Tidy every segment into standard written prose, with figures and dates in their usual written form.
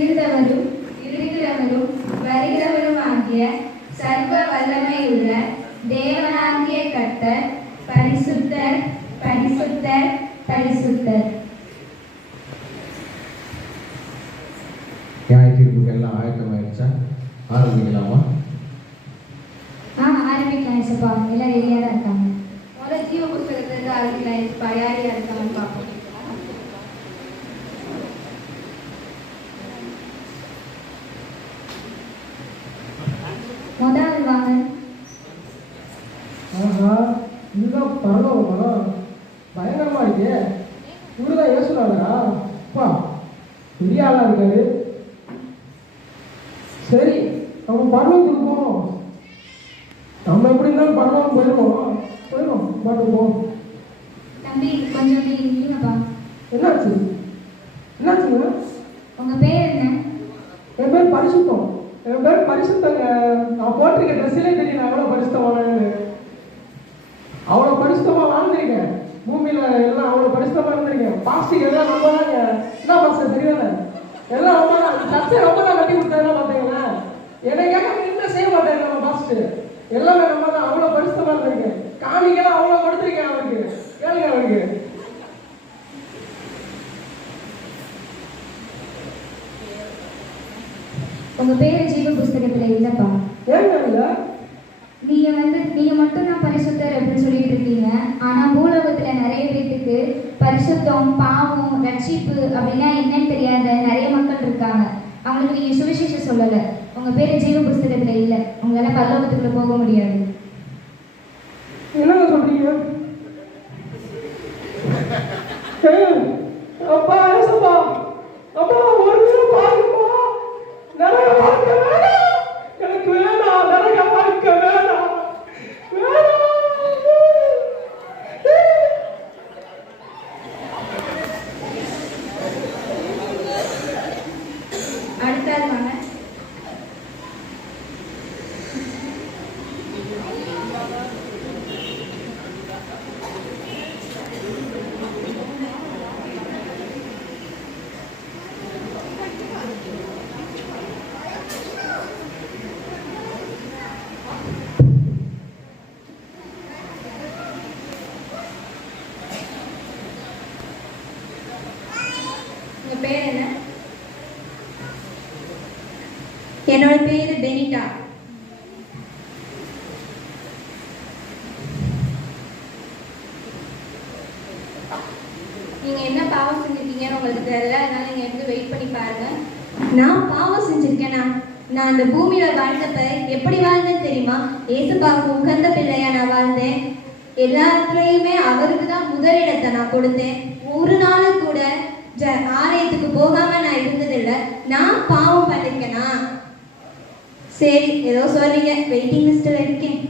இருந்தவரும் இருக்கிறவரும் வருகிறவரும் ஆகிய சர்வ வல்லமையுள்ள தேவனாகிய கர்த்தர் பரிசுத்தர் பரிசுத்தர் பரிசுத்தர். நியாயத்தீர்ப்புக்கு எல்லாம் ஆயத்தமாயிடுச்சா? ஆரம்பிக்கலாமா? ஆரம்பிக்கலாம் ஏசப்பா. எல்லாம் ரெடியாக தான் இருக்காங்க. முதல்ல ஜீவ புஸ்தகத்திலிருந்து ஆரம்பிக்கலாம் ஏசப்பா. யார் யார் இருக்காங்கன்னு பார்ப்போம். முதல் வாங்க. இதுதான் பரவாயில்ல, பயங்கரமா இருக்கே. இவருதான் யோசனாடா அப்பா, பெரிய ஆளா இருக்காரு. சரி, நம்ம பரவம் கொடுப்போம். நம்ம எப்படி இருந்தாலும் பரவாயில்ல போயிடுவோம் பண்ணுவோம். தம்பி கொஞ்சம் இல்லைங்கப்பா. என்னாச்சுங்க? உங்க பேர் என்ன? என் பேர் பரிசுத்தம். பரிசுத்தங்க. நான் போட்டிருக்க ட்ரெஸ்ஸிலே தெரியும் நான் எவ்வளோ பரிசுத்தமானு. அவ்வளோ பரிசுத்தமா வாழ்ந்துருக்கேன். பூமியில எல்லாம் அவ்வளோ பரிசுத்தமா இருந்திருக்கேன். பாஸ்டிக் எல்லாம் ரொம்ப தாங்க. என்ன பாஸ்டர் தெரியல, எல்லாம் ரொம்ப தான். சர்ச்சை ரொம்ப தான் கட்டி கொடுத்ததெல்லாம் பார்த்தீங்களா? எனக்காக என்ன செய்ய மாட்டேங்க நம்ம பாஸ்டர். எல்லாமே நம்ம தான். அவ்வளோ பரிசுத்தமா இருந்திருக்கேன். காணிக்கெல்லாம் அவ்வளோ கொடுத்துருக்கேன் அவருக்கு. கேளுங்க அவருக்கு. உங்க பேர் ஜீவ புஸ்தகத்துல இல்லப்பா. ஏங்க இல்லை? நீங்க மட்டும் தான் பரிசுத்தர் அப்படின்னு சொல்லிட்டு இருக்கீங்க. ஆனா பூலோகத்துல நிறைய பேருக்கு பரிசுத்தம், பாவம், ரட்சிப்பு அப்படின்னா என்னன்னு தெரியாத நிறைய மக்கள் இருக்காங்க. அவங்களுக்கு நீங்க சுவிசேஷம் சொல்லல. உங்க பேரு ஜீவ புஸ்தகத்துல இல்ல. உங்களால பரலோகத்துக்குள்ள போக முடியாது. என்னங்க சொல்றீங்க? அப்பா ஏசப்பா, அப்பா ஒரு நிமிஷம் பாருங்கப்பா. நிறைய வாழ்க்கை வேணாம் எனக்கு, வேணாம். நிறைய வாழ்க்கை வேணாம். அடுத்தது வாங்க. உங்க பேர் என்ன? என்னோட பேரு பெனிட்டா. நீங்க என்ன பாவம் செஞ்சிருக்கீங்கன்னு உங்களுக்கு தெரியல, அதனால நீங்க எடுத்து வெயிட் பண்ணி பாருங்க. நான் பாவம் செஞ்சிருக்கேனா? நான் அந்த பூமியில வாழ்ந்தப்ப எப்படி வாழ்ந்தேன்னு தெரியுமா? ஏசப்பாவுக்கு உகந்த பிள்ளையா நான் வாழ்ந்தேன். எல்லாத்துலயுமே அவருக்கு தான் முதலிடத்தை நான் கொடுத்தேன். ஒரு நாள் கூட ஆலயத்துக்கு போகாம நான் இருந்ததில்லை. நான் பாவம் பண்ணிருக்கேனா? சரி, ஏதோ சொல்றீங்க, வெயிட்டிங் லிஸ்ட்ல இருக்கேன்.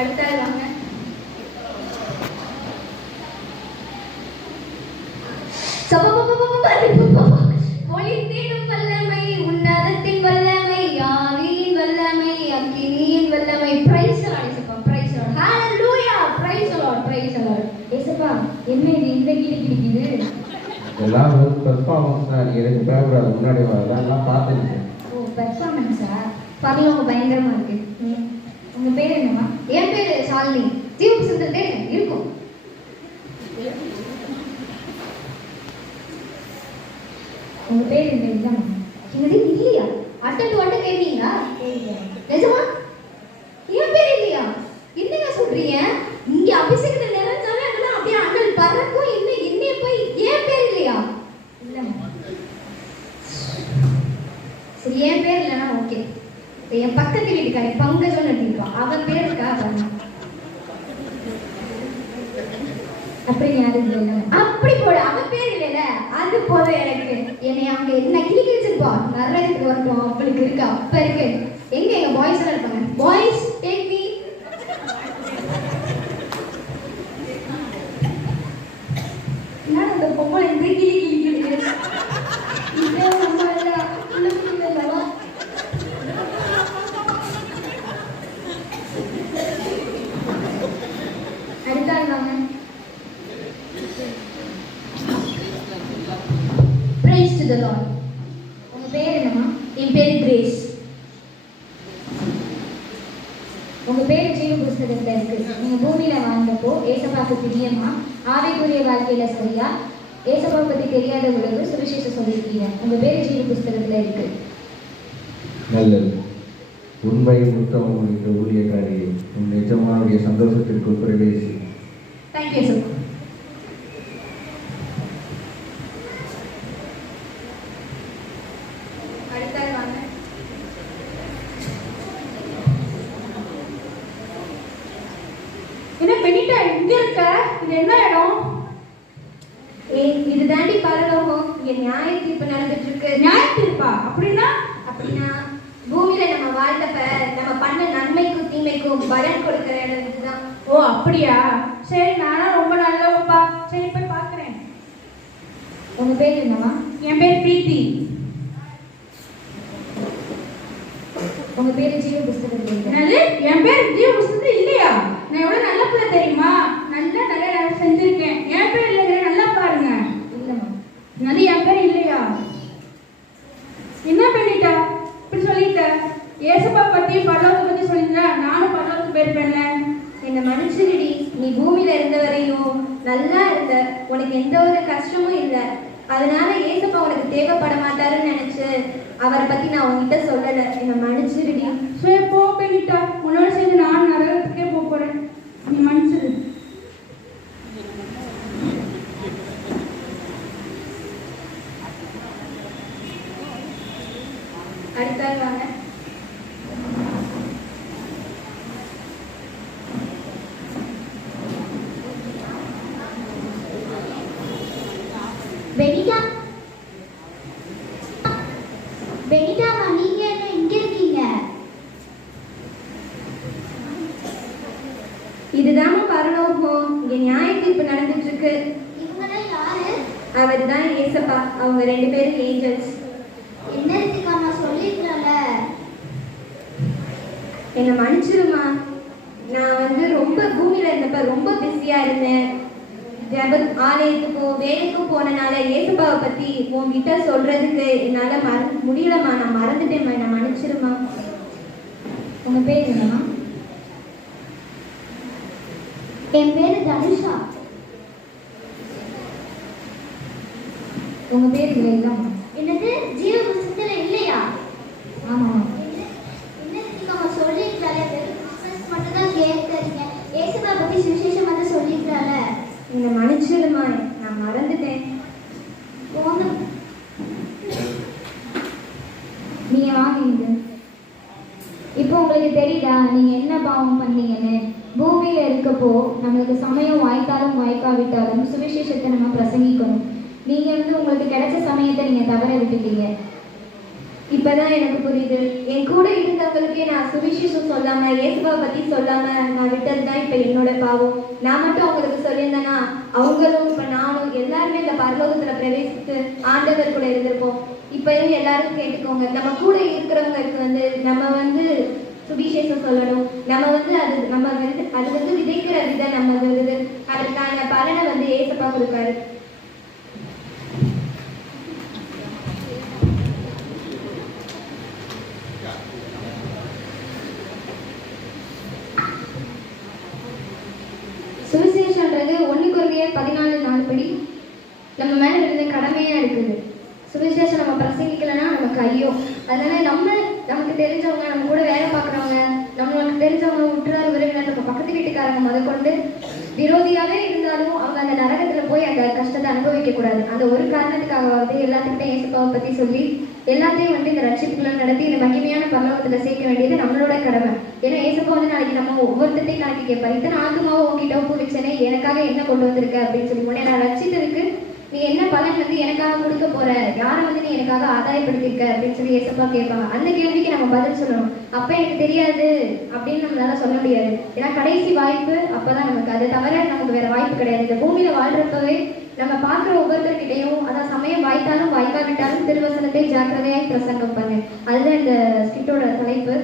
அடுத்தது வாங்க. ஒளித்திடும் வல்லமை, உன்னதத்தின் வல்லமை, ஆவியின் வல்லமை, அக்கினியின் வல்லமை. பிரைஸ் தி லார்ட் இயேசுப்பா, praise the lord. Hallelujah, praise the lord, praise the lord. ஏசப்பா என்ன இது இந்த கீழே கிடிக்குது? எல்லாம் ஒரு பெர்ஃபார்மன்ஸ் தான். எனக்கு பேப்பர் முன்னாடி வரலாம் பார்த்துருக்கேன். ஓ பெர்ஃபார்மன்ஸா? பரலோகம் பயங்கரமா இருக்கு. உங்க பேர் என்னம்மா? என் பேரு சாலினி. ஜீவ புஸ்தகத்திலே இருக்கும். உங்க பேர் என்ன? இல்லம்மா. என்னது இல்லையா? அட்டட்டு வட்டம் கேட்டீங்களா? நிஜமா? என் பேர் இல்லையா? என்னங்க சொல்றீங்க? இங்க அபிஷேகத்துல நிறைஞ்சாலே அதெல்லாம் அப்படியே அண்ணல் பறக்கும். என்ன போய் என் பேர் இல்லையா? இல்லம்மா. சரி, என் பேர் இல்லைன்னா ஓகே. என் பக்கத்து வீட்டுக்காரி பங்கஜம்னு எடுத்துருப்பான். அவன் பேர் இருக்கா? அப்படி யாரும் இல்லை. அப்படி போட அவன் பேர் இல்லைல்ல, அது போதும் எனக்கு. என்னை அவங்க என்ன கிளி கிழிச்சிருப்பா, நரகத்துக்கு வரட்டும். அவளுக்கு இருக்கு, அப்ப இருக்கு. எங்க பாய்ஸ் எல்லாம் இருப்பாங்க. Boys take me. என்ன அந்த பொம்பளை கிளி கிழிக்கிறது? இதே நம்ம தி லார்ட். உங்க பேர் என்னம்மா? என் பேர் கிரேஸ். உங்க பேர் ஜீவ புஸ்தகத்துல இருக்கு. நீங்க பூமியில வாழ்ந்தப்போ ஏசப்பாக்கு பிரியமா ஆவிக்குரிய வாழ்க்கையில சரியா ஏசப்பா பத்தி தெரியாத உலகு சுவிசேஷம் சொல்லியிருக்கீங்க. உங்க பேர் ஜீவ புஸ்தகத்துல இருக்கு. நல்லது. உண்மையும் உத்தமம் என்ற ஊழியக்காரியை உன் எஜமானுடைய சந்தோஷத்திற்குள் பிரவேசி. Thank you sir. அடுத்தாள் வாங்க. என்ன பெனிட்டா இங்க இருக்க? இது என்ன இடம்? இது தாண்டி பரலோகம். இங்க நியாய தீர்ப்பு நடந்துட்டு இருக்கு. நியாய தீர்ப்பா? அப்படின்னா அப்படின்னா பூமியில நம்ம வாழ்ந்தப்ப நம்ம பண்ண நன்மைக்கும் தீமைக்கும் பலன் கொடுக்கிற இடம் இதுதான். ஓ அப்படியா? சரி, நானும் ரொம்ப நல்லவப்பா. சரி, போய் பார்க்குறேன். உங்க பேர் என்னம்மா? என் பேர் பிரீத்தி. உங்க பேர் ஜீவ புஸ்தகத்துல இருக்கு. என்னது? என் பேர் ஜீவ புஸ்தகத்துல இல்லையா? நான் எவ்வளவு நல்ல பிள்ளை தெரியுமா? நிறைய வேலை செஞ்சிருக்கேன். என் பேர் இல்லைங்கிற நல்லா பாருங்க. இல்லம்மா. என்னது என் பேர் இல்லையா? என்ன பண்ணிட்டா இப்படி சொல்லிட்ட? ஏசப்பா பத்தி பரலோகத்தை பத்தி சொல்லிட்டா நானும் பரலோகத்துக்கு போயிருப்பேன்ல. என்னை மன்னிச்சிருடி. நீ பூமியில இருந்த வரையும் நல்லா இருந்த. உனக்கு எந்த ஒரு கஷ்டமும் இல்லை. அதனால ஏசப்பா உனக்கு தேவைப்பட மாட்டாருன்னு நினைச்சு அவரை பத்தி நான் உன்கிட்ட சொல்லலை. என்னை மன்னிச்சிருடி. சரி போ பண்ணிட்டா. உன்னோட சேர்ந்து நான் நரகத்துக்கே போறேன். நீ மன்னிச்சிரு. அடுத்தாள் வாங்க. பெனிட்டா, பெனிட்டாமா, நீங்க என்ன இங்க இருக்கீங்க? இதுதாம்மா பரலோகம். இங்க நியாய தீர்ப்பு நடந்துட்டு இருக்கு. இவங்கெல்லாம் யாரு? அவர் தான் ஏசப்பா. அவங்க 2 பேரும் ஏஞ்சல்ஸ். என்னத்துக்காமா சொல்லிருக்கல? என்னை மன்னிச்சிருமா. நான் ரொம்ப பூமியில இருந்தப்ப ரொம்ப பிஸியா இருந்தேன். ஆலயத்துக்கோ வேலைக்கும் போனனால ஏசப்பாவை பத்தி உன்கிட்ட சொல்றதுக்கு என்னால முடியலம்மா. நான் மறந்துட்டேம்மா. என்னை மன்னிச்சிருமா. உங்க பேர் என்னம்மா? என் பேரு தனுஷா. உங்க பேர் இதுல இல்லம்மா. என்னது? ஜீவ புஸ்தகத்துல இல்லையா? ஆமா. என்னத்துக்காமா சொல்லிருக்கல? வெறும் பிசினஸ் மட்டும் தான் கேட்கறீங்க. ஏசப்பா பத்தி சுவிசேஷம் மட்டும் சொல்லிருக்கல. என்னை மன்னிச்சிருமா. நான் மறந்துட்டேன். போங்க. நீங்க வாங்க. இப்போ உங்களுக்கு தெரியுதா நீங்க என்ன பாவம் பண்ணீங்கன்னு? பூமியில இருக்கப்போ நம்மளுக்கு சமயம் வாய்த்தாலும் வாய்க்காவிட்டாலும் சுவிசேஷத்தை நம்ம பிரசங்கிக்கணும். நீங்க உங்களுக்கு கிடைச்ச சமயத்தை நீங்க தவற விட்டுட்டீங்க. இப்பதான் எனக்கு புரியுது. என் கூட இருந்தவங்களுக்கே நான் சுவிசேஷம் சொல்லாம இயேசுவை பத்தி சொல்லாம நான் விட்டதுதான் இப்ப என்னோட பாவம். நான் மட்டும் அவங்களுக்கு சொல்லியிருந்தேன்னா அவங்களும் இப்ப நானும் எல்லாருமே இந்த பரலோகத்துல பிரவேசித்து ஆண்டவர் கூட இருந்திருப்போம். இப்பயும் எல்லாரும் கேட்டுக்கோங்க. நம்ம கூட இருக்கிறவங்களுக்கு நம்ம சுவிசேஷம் சொல்லணும். நம்ம அது விதைக்கிற விதை நம்ம அதற்கான பலனை ஏசப்பா கொடுக்காரு. சுவிசேஷன்றது 1 கொரிந்தியர் 14:4 படி நம்ம மேல இருந்த கடமையா இருக்குது. சுவிசேஷம் நம்ம பிரசங்கிக்கலன்னா நமக்கு ஐயோ. அதனால நமக்கு தெரிஞ்சவங்க, நம்ம கூட வேலை பார்க்குறவங்க, நம்மளுக்கு தெரிஞ்சவங்க, உற்றார் உறவினர், நம்ம பக்கத்து வீட்டுக்காரங்க முதற்கொண்டு விரோதியாவே இருந்தாலும் அவங்க அந்த நரகத்துல போய் அந்த கஷ்டத்தை அனுபவிக்க கூடாது. அந்த ஒரு காரணத்துக்காகவாவது எல்லாத்துக்கிட்ட ஏசப்பாவை பத்தி சொல்லி எல்லாத்தையும் இந்த ரட்சிப்புகளை நடத்தி இந்த மகிமையான பரலோகத்துல சேர்க்க வேண்டியது நம்மளோட கடமை. ஏன்னா ஏசப்பா நாளைக்கு நம்ம ஒவ்வொருத்தையும் நாளைக்கு கேட்பாரு, இத்தனை ஆத்மாவை உங்ககிட்ட ஒப்புவிச்சனே, எனக்காக என்ன கொண்டு வந்திருக்க அப்படின்னு சொல்லி முன்னே நான் ரட்சித்ததுக்கு நீ என்ன பலன் எனக்காக கொடுக்க போற, யாரை நீ எனக்காக ஆதாயப்படுத்திருக்க அப்படின்னு சொல்லி ஏசப்பா கேட்பாங்க. அந்த கேள்விக்கு நம்ம பதில் சொல்லணும். அப்ப எனக்கு தெரியாது அப்படின்னு நம்மளால சொல்ல முடியாது. ஏன்னா கடைசி வாய்ப்பு அப்பதான் நமக்கு. அதை தவிர நமக்கு வேற வாய்ப்பு கிடையாது. இந்த பூமியில வாழ்றப்பவே நம்ம பார்க்குற ஒவ்வொருத்தர்கிட்டையும் அதான் சமயம் வாய்த்தாலும் வாய்க்காவிட்டாலும் திருவசனத்தை ஜாக்கிரதையாய் பிரசங்கம் பண்ணு. அதுதான் இந்த ஸ்கிட்டோட தலைப்பு.